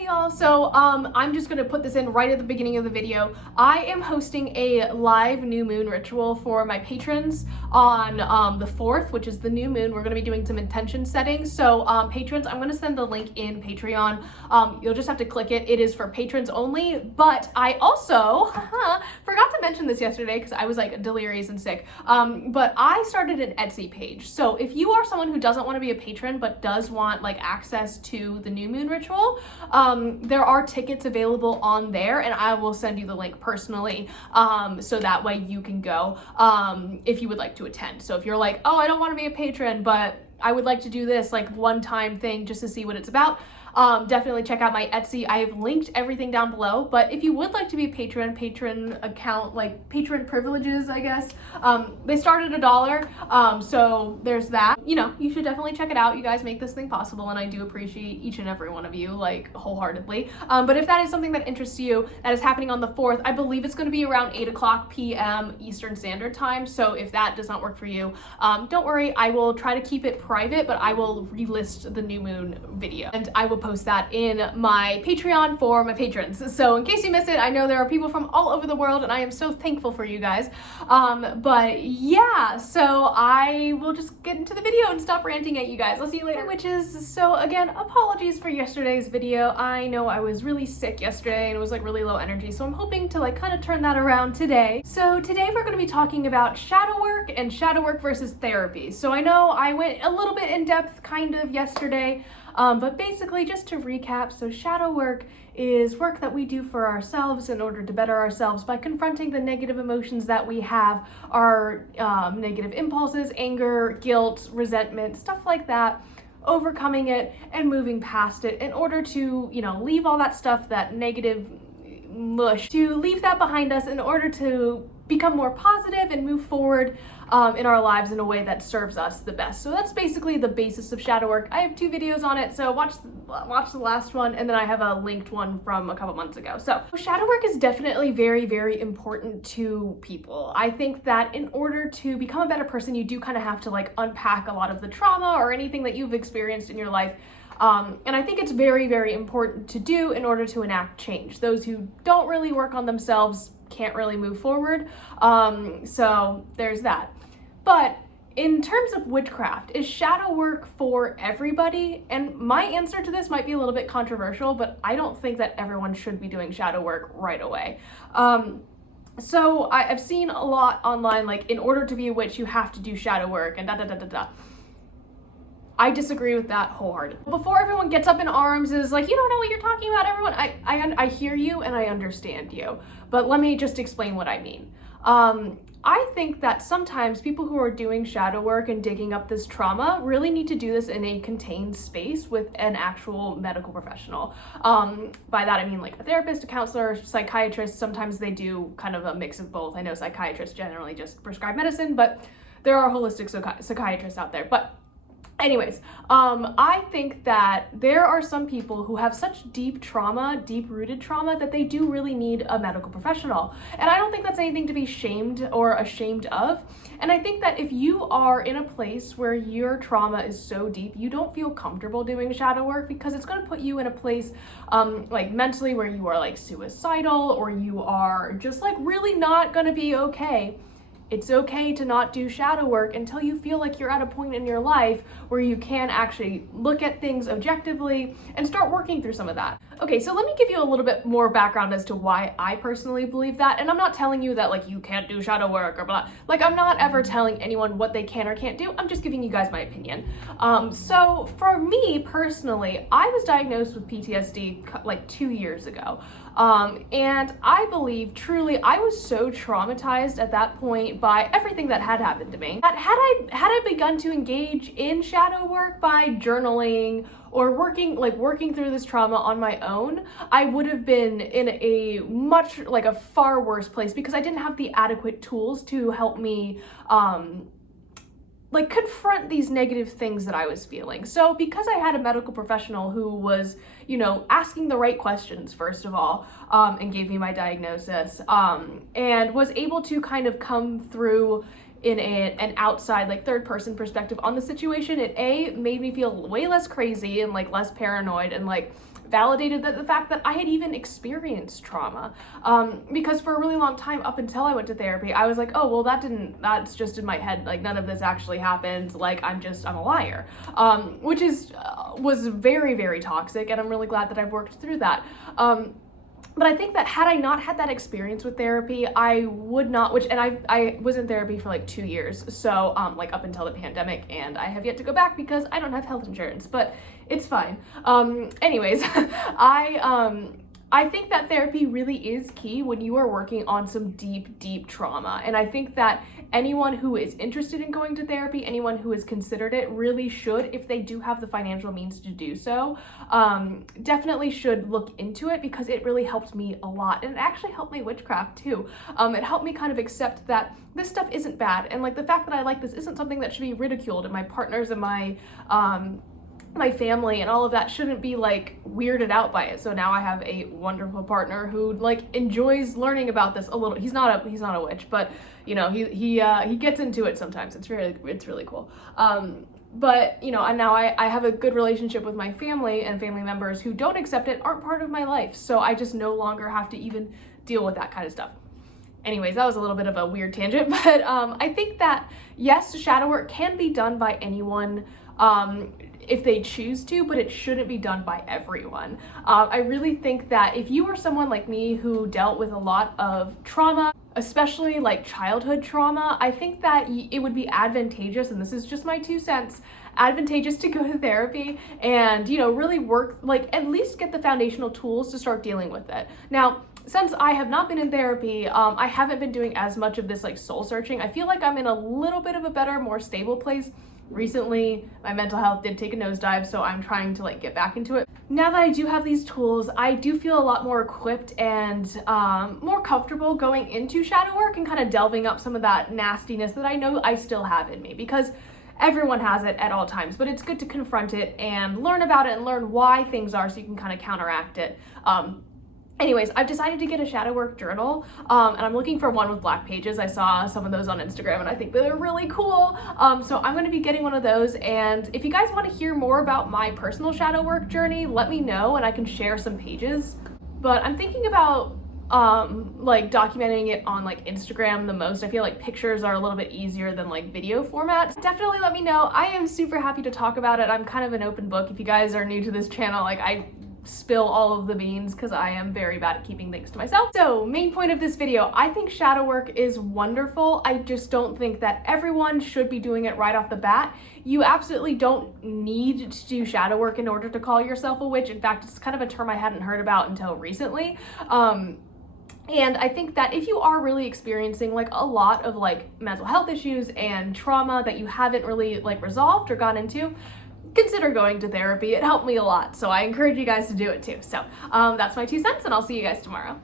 Hey y'all, so I'm just gonna put this in right at the beginning of the video. I am hosting a live new moon ritual for my patrons on the 4th, which is the new moon. We're gonna be doing some intention setting. So patrons, I'm gonna send the link in Patreon. You'll just have to click it. It is for patrons only, but I also forgot to mention this yesterday because I was like delirious and sick. But I started an Etsy page. So if you are someone who doesn't want to be a patron but does want like access to the new moon ritual, there are tickets available on there, and I will send you the link personally, so that way you can go if you would like to attend. So if you're like, oh, I don't want to be a patron, but I would like to do this like one-time thing just to see what it's about, definitely check out my Etsy. I have linked everything down below, but if you would like to be a patron account, like patron privileges, I guess, they start at $1, so there's that. You know, you should definitely check it out. You guys make this thing possible, and I do appreciate each and every one of you, like, wholeheartedly. But if that is something that interests you, that is happening on the 4th. I believe it's going to be around 8:00 p.m. Eastern Standard Time, so if that does not work for you, don't worry, I will try to keep it private, but I will relist the new moon video, and I will post that in my Patreon for my patrons. So in case you miss it, I know there are people from all over the world, and I am so thankful for you guys. But yeah, so I will just get into the video and stop ranting at you guys. I'll see you later. Witches, so again, apologies for yesterday's video. I know I was really sick yesterday and it was like really low energy, so I'm hoping to like kind of turn that around today. So today we're going to be talking about shadow work and shadow work versus therapy. So I know I went a little bit in depth kind of yesterday, but basically just to recap, so shadow work is work that we do for ourselves in order to better ourselves by confronting the negative emotions that we have, our negative impulses, anger, guilt, resentment, stuff like that, overcoming it and moving past it in order to, you know, leave all that stuff, that negative mush, to leave that behind us in order to become more positive and move forward in our lives in a way that serves us the best. So that's basically the basis of shadow work. I have 2 videos on it, so watch the last one, and then I have a linked one from a couple months ago. So shadow work is definitely very, very important to people. I think that in order to become a better person, you do kind of have to like unpack a lot of the trauma or anything that you've experienced in your life. And I think it's very, very important to do in order to enact change. Those who don't really work on themselves can't really move forward. So there's that. But in terms of witchcraft, is shadow work for everybody? And my answer to this might be a little bit controversial, but I don't think that everyone should be doing shadow work right away. So I've seen a lot online, like, in order to be a witch, you have to do shadow work and da-da-da-da-da. I disagree with that wholeheartedly. Before everyone gets up in arms is like, you don't know what you're talking about, everyone, I hear you and I understand you, but let me just explain what I mean. I think that sometimes people who are doing shadow work and digging up this trauma really need to do this in a contained space with an actual medical professional. By that I mean like a therapist, a counselor, psychiatrist. Sometimes they do kind of a mix of both. I know psychiatrists generally just prescribe medicine, but there are holistic psychiatrists out there. But anyways, I think that there are some people who have such deep trauma, deep-rooted trauma, that they do really need a medical professional. And I don't think that's anything to be shamed or ashamed of. And I think that if you are in a place where your trauma is so deep, you don't feel comfortable doing shadow work because it's going to put you in a place like mentally where you are like suicidal, or you are just like really not going to be okay. It's okay to not do shadow work until you feel like you're at a point in your life where you can actually look at things objectively and start working through some of that. Okay, so let me give you a little bit more background as to why I personally believe that. And I'm not telling you that like you can't do shadow work or blah. Like, I'm not ever telling anyone what they can or can't do. I'm just giving you guys my opinion. So for me personally, I was diagnosed with PTSD like 2 years ago. And I believe truly I was so traumatized at that point by everything that had happened to me that had I begun to engage in shadow work by journaling or working through this trauma on my own, I would have been in a far worse place because I didn't have the adequate tools to help me like confront these negative things that I was feeling. So because I had a medical professional who was, you know, asking the right questions, first of all, and gave me my diagnosis, and was able to kind of come through in an outside, like third person perspective on the situation, it made me feel way less crazy and like less paranoid, and like validated that the fact that I had even experienced trauma. Because for a really long time, up until I went to therapy, I was like, oh, well, that's just in my head. Like, none of this actually happened. Like, I'm a liar. Which was very, very toxic. And I'm really glad that I've worked through that. But I think that had I not had that experience with therapy, I would not, and I was in therapy for like 2 years. So, like up until the pandemic, and I have yet to go back because I don't have health insurance, but it's fine. Anyways, I think that therapy really is key when you are working on some deep, deep trauma. And I think that anyone who is interested in going to therapy, anyone who has considered it, really should, if they do have the financial means to do so, definitely should look into it, because it really helped me a lot. And it actually helped my witchcraft too. It helped me kind of accept that this stuff isn't bad. And like the fact that I like this isn't something that should be ridiculed, and my partners and my family and all of that shouldn't be like weirded out by it. So now I have a wonderful partner who like enjoys learning about this a little. He's not a witch, but you know, he gets into it sometimes. It's really cool. But you know, and now I have a good relationship with my family, and family members who don't accept it aren't part of my life. So I just no longer have to even deal with that kind of stuff. Anyways, that was a little bit of a weird tangent, but I think that yes, shadow work can be done by anyone if they choose to, but it shouldn't be done by everyone. I really think that if you are someone like me who dealt with a lot of trauma, especially like childhood trauma, I think that it would be advantageous, and this is just my 2 cents, advantageous to go to therapy and, you know, really work, like at least get the foundational tools to start dealing with it. Now, since I have not been in therapy, I haven't been doing as much of this like soul searching. I feel like I'm in a little bit of a better, more stable place. Recently, my mental health did take a nosedive, so I'm trying to like get back into it. Now that I do have these tools, I do feel a lot more equipped and more comfortable going into shadow work and kind of delving up some of that nastiness that I know I still have in me, because everyone has it at all times, but it's good to confront it and learn about it and learn why things are, so you can kind of counteract it. Anyways, I've decided to get a shadow work journal, and I'm looking for one with black pages. I saw some of those on Instagram and I think they're really cool. So I'm going to be getting one of those, and if you guys want to hear more about my personal shadow work journey, let me know and I can share some pages. But I'm thinking about like documenting it on like Instagram the most. I feel like pictures are a little bit easier than like video formats. Definitely let me know. I am super happy to talk about it. I'm kind of an open book. If you guys are new to this channel, like I spill all of the beans because I am very bad at keeping things to myself. So main point of this video, I think shadow work is wonderful. I just don't think that everyone should be doing it right off the bat. You absolutely don't need to do shadow work in order to call yourself a witch. In fact, it's kind of a term I hadn't heard about until recently. And I think that if you are really experiencing like a lot of like mental health issues and trauma that you haven't really like resolved or gone into, consider going to therapy. It helped me a lot, so I encourage you guys to do it too. So that's my 2 cents, and I'll see you guys tomorrow.